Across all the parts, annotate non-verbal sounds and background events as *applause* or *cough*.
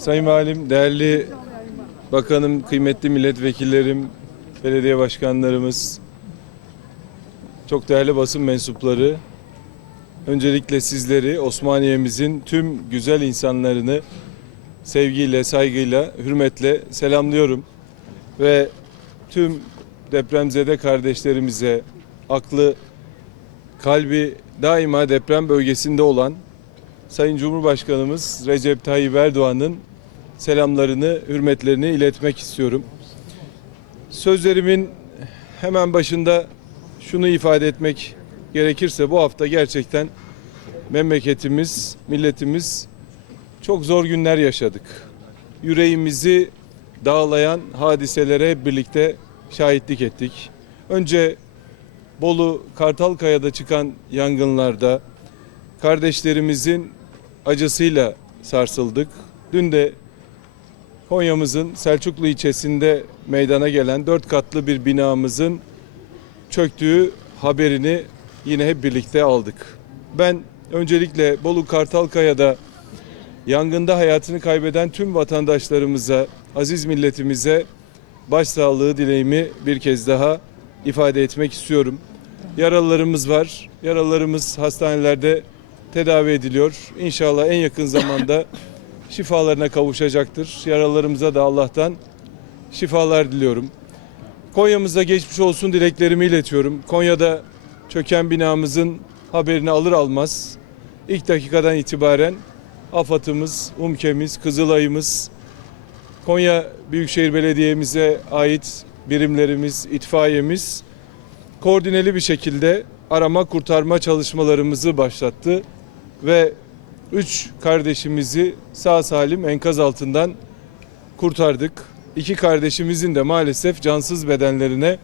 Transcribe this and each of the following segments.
Sayın Valim, değerli bakanım, kıymetli milletvekillerim, belediye başkanlarımız, çok değerli basın mensupları, öncelikle sizleri Osmaniye'mizin tüm güzel insanlarını sevgiyle, saygıyla, hürmetle selamlıyorum. Ve tüm depremzede kardeşlerimize, aklı, kalbi daima deprem bölgesinde olan Sayın Cumhurbaşkanımız Recep Tayyip Erdoğan'ın selamlarını, hürmetlerini iletmek istiyorum. Sözlerimin hemen başında şunu ifade etmek gerekirse bu hafta gerçekten memleketimiz, milletimiz çok zor günler yaşadık. Yüreğimizi dağlayan hadiselere hep birlikte şahitlik ettik. Önce Bolu Kartalkaya'da çıkan yangınlarda kardeşlerimizin acısıyla sarsıldık. Dün de Konya'mızın Selçuklu ilçesinde meydana gelen dört katlı bir binamızın çöktüğü haberini yine hep birlikte aldık. Ben öncelikle Bolu Kartalkaya'da yangında hayatını kaybeden tüm vatandaşlarımıza, aziz milletimize başsağlığı dileğimi bir kez daha ifade etmek istiyorum. Yaralılarımız var. Yaralılarımız hastanelerde tedavi ediliyor. İnşallah en yakın zamanda *laughs* şifalarına kavuşacaktır. Yaralılarımıza da Allah'tan şifalar diliyorum. Konya'mıza geçmiş olsun dileklerimi iletiyorum. Konya'da çöken binamızın haberini alır almaz ilk dakikadan itibaren AFAD'ımız, UMKE'miz, Kızılay'ımız, Konya Büyükşehir Belediye'mize ait birimlerimiz, itfaiyemiz koordineli bir şekilde arama kurtarma çalışmalarımızı başlattı ve üç kardeşimizi sağ salim enkaz altından kurtardık. İki kardeşimizin de maalesef cansız bedenlerine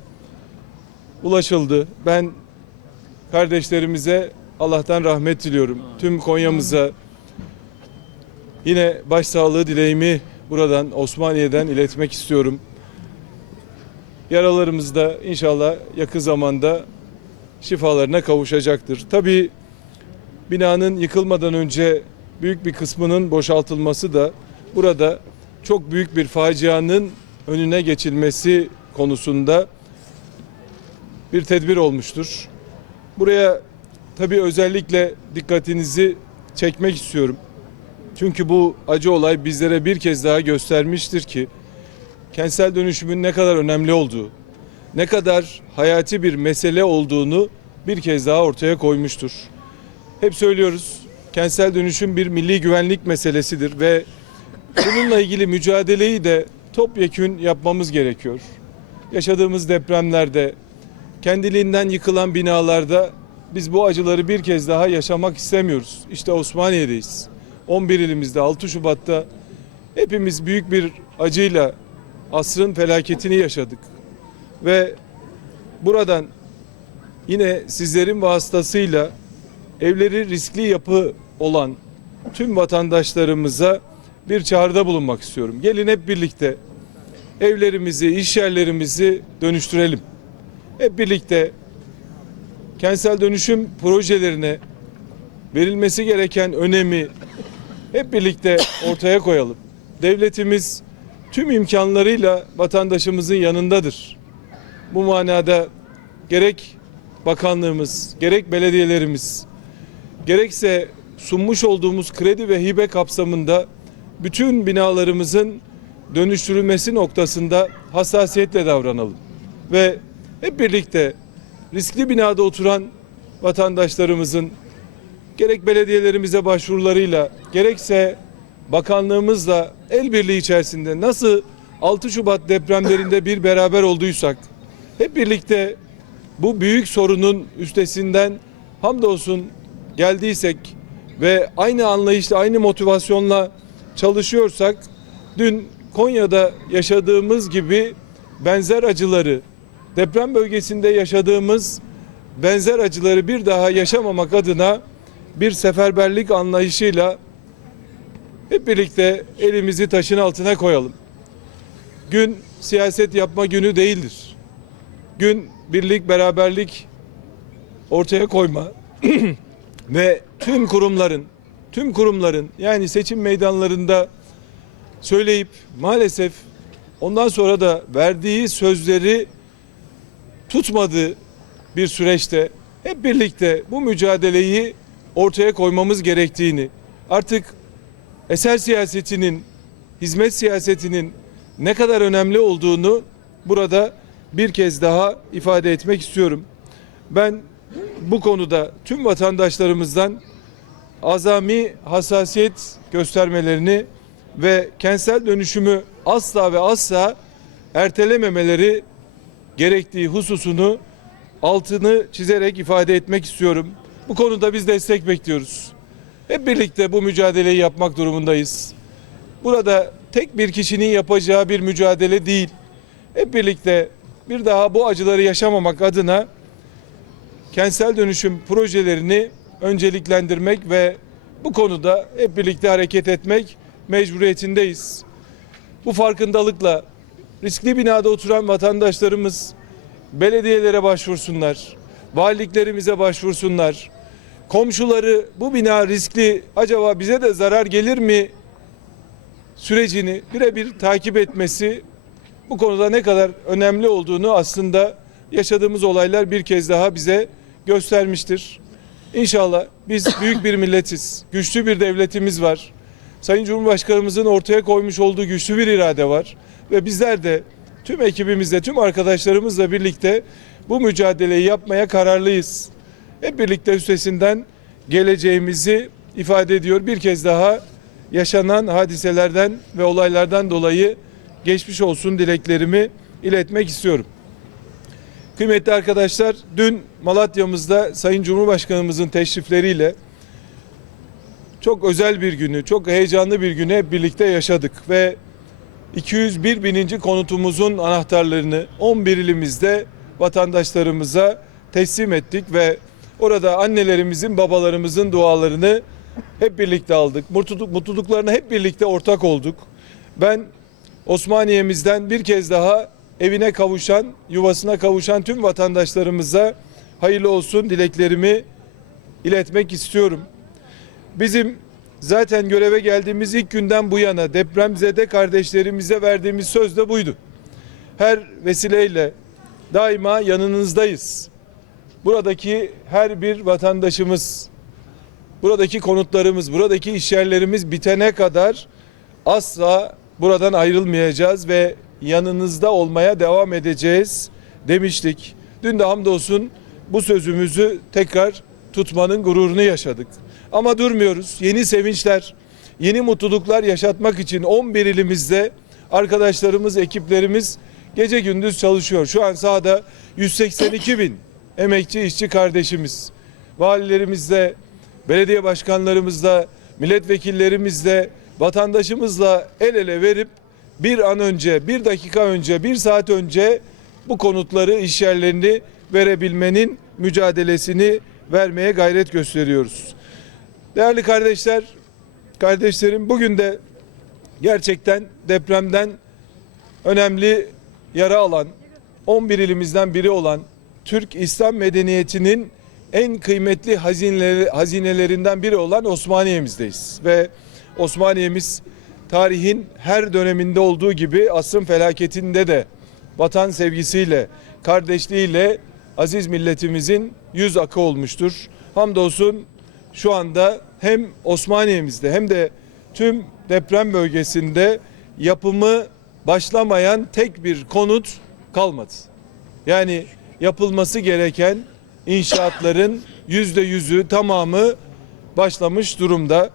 ulaşıldı. Ben kardeşlerimize Allah'tan rahmet diliyorum. Tüm Konya'mıza yine başsağlığı dileğimi buradan Osmaniye'den iletmek istiyorum. Yaralarımız da inşallah yakın zamanda şifalarına kavuşacaktır. Tabii binanın yıkılmadan önce büyük bir kısmının boşaltılması da burada çok büyük bir facianın önüne geçilmesi konusunda bir tedbir olmuştur. Buraya tabii özellikle dikkatinizi çekmek istiyorum. Çünkü bu acı olay bizlere bir kez daha göstermiştir ki kentsel dönüşümün ne kadar önemli olduğu, ne kadar hayati bir mesele olduğunu bir kez daha ortaya koymuştur. Hep söylüyoruz, kentsel dönüşüm bir milli güvenlik meselesidir ve bununla ilgili mücadeleyi de topyekün yapmamız gerekiyor. Yaşadığımız depremlerde, kendiliğinden yıkılan binalarda biz bu acıları bir kez daha yaşamak istemiyoruz. İşte Osmaniye'deyiz. 11 ilimizde 6 Şubat'ta hepimiz büyük bir acıyla asrın felaketini yaşadık. Ve buradan yine sizlerin vasıtasıyla evleri riskli yapı olan tüm vatandaşlarımıza bir çağrıda bulunmak istiyorum. Gelin hep birlikte evlerimizi, iş yerlerimizi dönüştürelim. Hep birlikte kentsel dönüşüm projelerine verilmesi gereken önemi hep birlikte ortaya koyalım. Devletimiz tüm imkanlarıyla vatandaşımızın yanındadır. Bu manada gerek bakanlığımız, gerek belediyelerimiz, gerekse sunmuş olduğumuz kredi ve hibe kapsamında bütün binalarımızın dönüştürülmesi noktasında hassasiyetle davranalım. Ve hep birlikte riskli binada oturan vatandaşlarımızın gerek belediyelerimize başvurularıyla gerekse bakanlığımızla el birliği içerisinde nasıl 6 Şubat depremlerinde bir beraber olduysak hep birlikte bu büyük sorunun üstesinden hamdolsun geldiysek ve aynı anlayışla aynı motivasyonla çalışıyorsak dün Konya'da yaşadığımız gibi benzer acıları deprem bölgesinde yaşadığımız benzer acıları bir daha yaşamamak adına bir seferberlik anlayışıyla hep birlikte elimizi taşın altına koyalım. Gün siyaset yapma günü değildir. Gün birlik, beraberlik ortaya koyma *clears throat* ve tüm kurumların, tüm kurumların yani seçim meydanlarında söyleyip maalesef ondan sonra da verdiği sözleri tutmadığı bir süreçte hep birlikte bu mücadeleyi ortaya koymamız gerektiğini, artık eser siyasetinin, hizmet siyasetinin ne kadar önemli olduğunu burada bir kez daha ifade etmek istiyorum. Ben bu konuda tüm vatandaşlarımızdan azami hassasiyet göstermelerini ve kentsel dönüşümü asla ve asla ertelememeleri gerektiği hususunu altını çizerek ifade etmek istiyorum. Bu konuda biz destek bekliyoruz. Hep birlikte bu mücadeleyi yapmak durumundayız. Burada tek bir kişinin yapacağı bir mücadele değil. Hep birlikte bir daha bu acıları yaşamamak adına kentsel dönüşüm projelerini önceliklendirmek ve bu konuda hep birlikte hareket etmek mecburiyetindeyiz. Bu farkındalıkla riskli binada oturan vatandaşlarımız belediyelere başvursunlar, valiliklerimize başvursunlar. Komşuları bu bina riskli acaba bize de zarar gelir mi sürecini birebir takip etmesi bu konuda ne kadar önemli olduğunu aslında yaşadığımız olaylar bir kez daha bize göstermiştir. İnşallah biz büyük bir milletiz, güçlü bir devletimiz var. Sayın Cumhurbaşkanımızın ortaya koymuş olduğu güçlü bir irade var ve bizler de tüm ekibimizle, tüm arkadaşlarımızla birlikte bu mücadeleyi yapmaya kararlıyız. Hep birlikte üstesinden geleceğimizi ifade ediyor. Bir kez daha yaşanan hadiselerden ve olaylardan dolayı geçmiş olsun dileklerimi iletmek istiyorum. Kıymetli arkadaşlar, dün Malatya'mızda Sayın Cumhurbaşkanımızın teşrifleriyle çok özel bir günü, çok heyecanlı bir günü hep birlikte yaşadık ve 201 bininci konutumuzun anahtarlarını 11 ilimizde vatandaşlarımıza teslim ettik ve orada annelerimizin, babalarımızın dualarını hep birlikte aldık. Mutluluk, mutluluklarına hep birlikte ortak olduk. Ben Osmaniye'mizden bir kez daha evine kavuşan, yuvasına kavuşan tüm vatandaşlarımıza hayırlı olsun dileklerimi iletmek istiyorum. Bizim zaten göreve geldiğimiz ilk günden bu yana depremzede kardeşlerimize verdiğimiz söz de buydu. Her vesileyle daima yanınızdayız. Buradaki her bir vatandaşımız, buradaki konutlarımız, buradaki işyerlerimiz bitene kadar asla buradan ayrılmayacağız ve yanınızda olmaya devam edeceğiz demiştik. Dün de hamdolsun bu sözümüzü tekrar tutmanın gururunu yaşadık. Ama durmuyoruz. Yeni sevinçler, yeni mutluluklar yaşatmak için 11 ilimizde arkadaşlarımız, ekiplerimiz gece gündüz çalışıyor. Şu an sahada 182 bin emekçi işçi kardeşimiz, valilerimizle, belediye başkanlarımızla, milletvekillerimizle, vatandaşımızla el ele verip bir an önce, bir dakika önce, bir saat önce bu konutları, iş yerlerini verebilmenin mücadelesini vermeye gayret gösteriyoruz. Değerli kardeşler, kardeşlerim bugün de gerçekten depremden önemli yara alan 11 ilimizden biri olan Türk İslam medeniyetinin en kıymetli hazineleri, hazinelerinden biri olan Osmaniye'mizdeyiz ve Osmaniye'miz tarihin her döneminde olduğu gibi asrın felaketinde de vatan sevgisiyle, kardeşliğiyle aziz milletimizin yüz akı olmuştur. Hamdolsun şu anda hem Osmaniye'mizde hem de tüm deprem bölgesinde yapımı başlamayan tek bir konut kalmadı. Yani yapılması gereken inşaatların yüzde yüzü tamamı başlamış durumda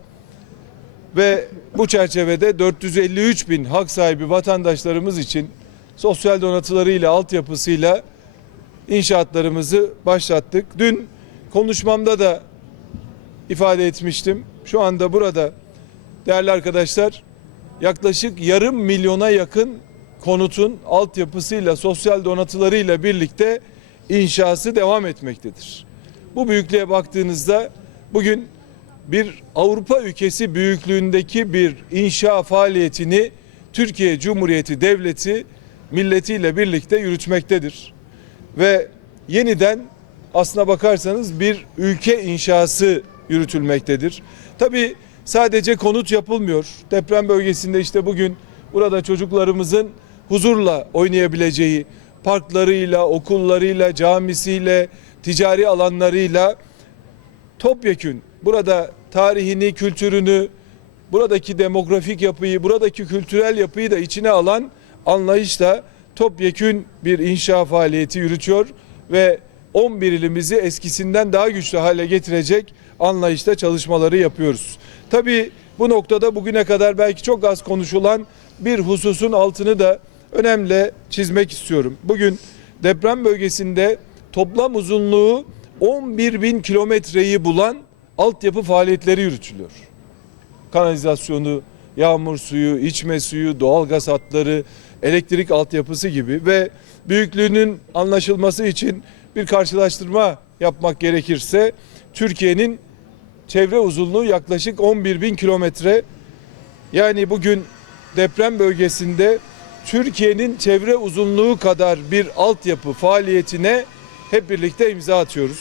ve bu çerçevede 453 bin hak sahibi vatandaşlarımız için sosyal donatılarıyla, altyapısıyla inşaatlarımızı başlattık. Dün konuşmamda da ifade etmiştim. Şu anda burada değerli arkadaşlar yaklaşık yarım milyona yakın konutun altyapısıyla, sosyal donatılarıyla birlikte inşası devam etmektedir. Bu büyüklüğe baktığınızda bugün bir Avrupa ülkesi büyüklüğündeki bir inşa faaliyetini Türkiye Cumhuriyeti Devleti milletiyle birlikte yürütmektedir. Ve yeniden aslına bakarsanız bir ülke inşası yürütülmektedir. Tabi sadece konut yapılmıyor. Deprem bölgesinde işte bugün burada çocuklarımızın huzurla oynayabileceği parklarıyla, okullarıyla, camisiyle, ticari alanlarıyla topyekün burada tarihini, kültürünü, buradaki demografik yapıyı, buradaki kültürel yapıyı da içine alan anlayışla topyekün bir inşa faaliyeti yürütüyor ve 11 ilimizi eskisinden daha güçlü hale getirecek anlayışta çalışmaları yapıyoruz. Tabii bu noktada bugüne kadar belki çok az konuşulan bir hususun altını da önemli çizmek istiyorum. Bugün deprem bölgesinde toplam uzunluğu 11 bin kilometreyi bulan altyapı faaliyetleri yürütülüyor kanalizasyonu, yağmur suyu, içme suyu, doğalgaz hatları, elektrik altyapısı gibi ve büyüklüğünün anlaşılması için bir karşılaştırma yapmak gerekirse Türkiye'nin çevre uzunluğu yaklaşık 11 bin kilometre. Yani bugün deprem bölgesinde Türkiye'nin çevre uzunluğu kadar bir altyapı faaliyetine hep birlikte imza atıyoruz.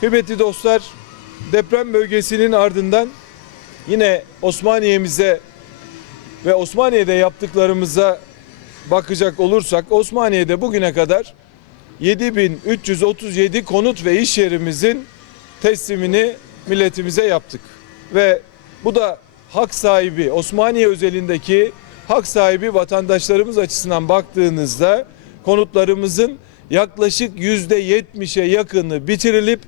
Kıymetli dostlar, deprem bölgesinin ardından yine Osmaniye'mize ve Osmaniye'de yaptıklarımıza bakacak olursak Osmaniye'de bugüne kadar 7337 konut ve iş yerimizin teslimini milletimize yaptık. Ve bu da hak sahibi Osmaniye özelindeki hak sahibi vatandaşlarımız açısından baktığınızda konutlarımızın yaklaşık %70'e yakını bitirilip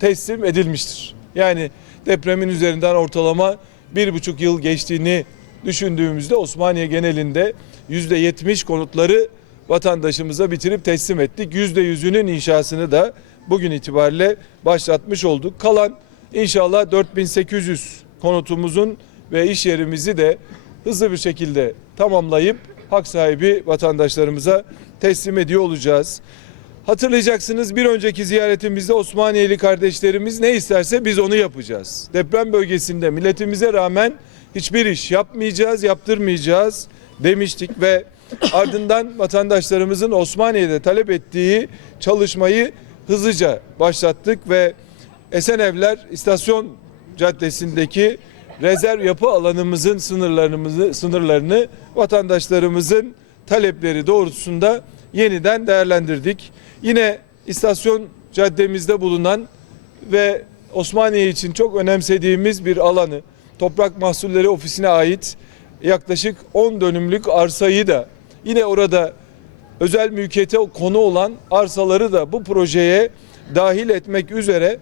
teslim edilmiştir. Yani depremin üzerinden ortalama bir buçuk yıl geçtiğini düşündüğümüzde Osmaniye genelinde yüzde yetmiş konutları vatandaşımıza bitirip teslim ettik. Yüzde yüzünün inşasını da bugün itibariyle başlatmış olduk. Kalan inşallah 4800 konutumuzun ve iş yerimizi de hızlı bir şekilde tamamlayıp hak sahibi vatandaşlarımıza teslim ediyor olacağız. Hatırlayacaksınız bir önceki ziyaretimizde Osmaniyeli kardeşlerimiz ne isterse biz onu yapacağız. Deprem bölgesinde milletimize rağmen hiçbir iş yapmayacağız, yaptırmayacağız demiştik ve *coughs* ardından vatandaşlarımızın Osmaniye'de talep ettiği çalışmayı hızlıca başlattık ve Esenevler İstasyon Caddesi'ndeki rezerv yapı alanımızın sınırlarımızı sınırlarını vatandaşlarımızın talepleri doğrultusunda yeniden değerlendirdik. Yine istasyon caddemizde bulunan ve Osmaniye için çok önemsediğimiz bir alanı Toprak Mahsulleri Ofisi'ne ait yaklaşık 10 dönümlük arsayı da yine orada özel mülkiyete konu olan arsaları da bu projeye dahil etmek üzere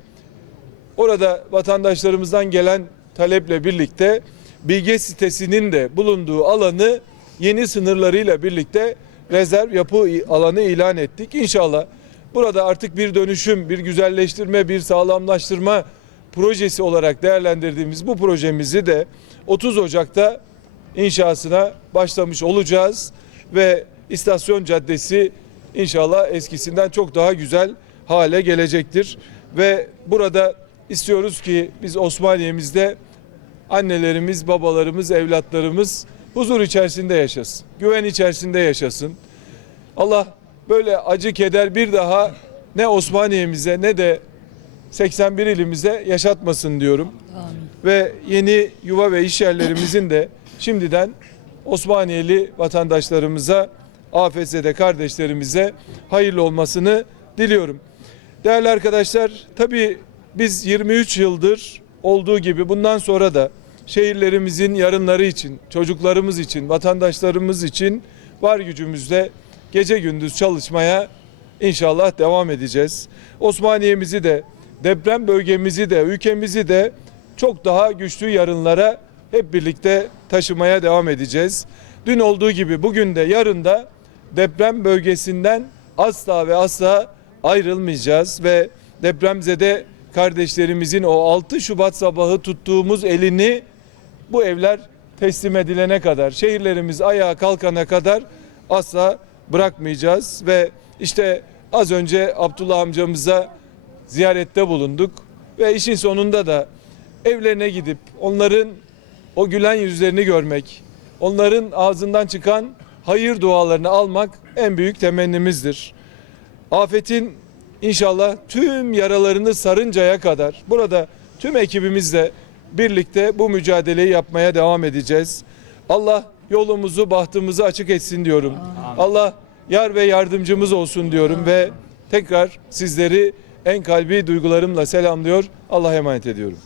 orada vatandaşlarımızdan gelen taleple birlikte bilge sitesinin de bulunduğu alanı yeni sınırlarıyla birlikte rezerv yapı alanı ilan ettik. İnşallah burada artık bir dönüşüm, bir güzelleştirme, bir sağlamlaştırma projesi olarak değerlendirdiğimiz bu projemizi de 30 Ocak'ta inşasına başlamış olacağız ve istasyon caddesi inşallah eskisinden çok daha güzel hale gelecektir ve burada istiyoruz ki biz Osmaniye'mizde annelerimiz, babalarımız, evlatlarımız huzur içerisinde yaşasın. Güven içerisinde yaşasın. Allah böyle acı keder bir daha ne Osmaniye'mize ne de 81 ilimize yaşatmasın diyorum. Ve yeni yuva ve iş yerlerimizin de şimdiden Osmaniyeli vatandaşlarımıza, AFS'de kardeşlerimize hayırlı olmasını diliyorum. Değerli arkadaşlar, tabii biz 23 yıldır olduğu gibi bundan sonra da şehirlerimizin yarınları için, çocuklarımız için, vatandaşlarımız için var gücümüzle gece gündüz çalışmaya inşallah devam edeceğiz. Osmaniye'mizi de, deprem bölgemizi de, ülkemizi de çok daha güçlü yarınlara hep birlikte taşımaya devam edeceğiz. Dün olduğu gibi bugün de yarın da deprem bölgesinden asla ve asla ayrılmayacağız ve depremzede kardeşlerimizin o 6 Şubat sabahı tuttuğumuz elini bu evler teslim edilene kadar, şehirlerimiz ayağa kalkana kadar asla bırakmayacağız ve işte az önce Abdullah amcamıza ziyarette bulunduk ve işin sonunda da evlerine gidip onların o gülen yüzlerini görmek, onların ağzından çıkan hayır dualarını almak en büyük temennimizdir. Afetin inşallah tüm yaralarını sarıncaya kadar burada tüm ekibimizle birlikte bu mücadeleyi yapmaya devam edeceğiz. Allah yolumuzu, bahtımızı açık etsin diyorum. Allah yar ve yardımcımız olsun diyorum ve tekrar sizleri en kalbi duygularımla selamlıyor. Allah'a emanet ediyorum.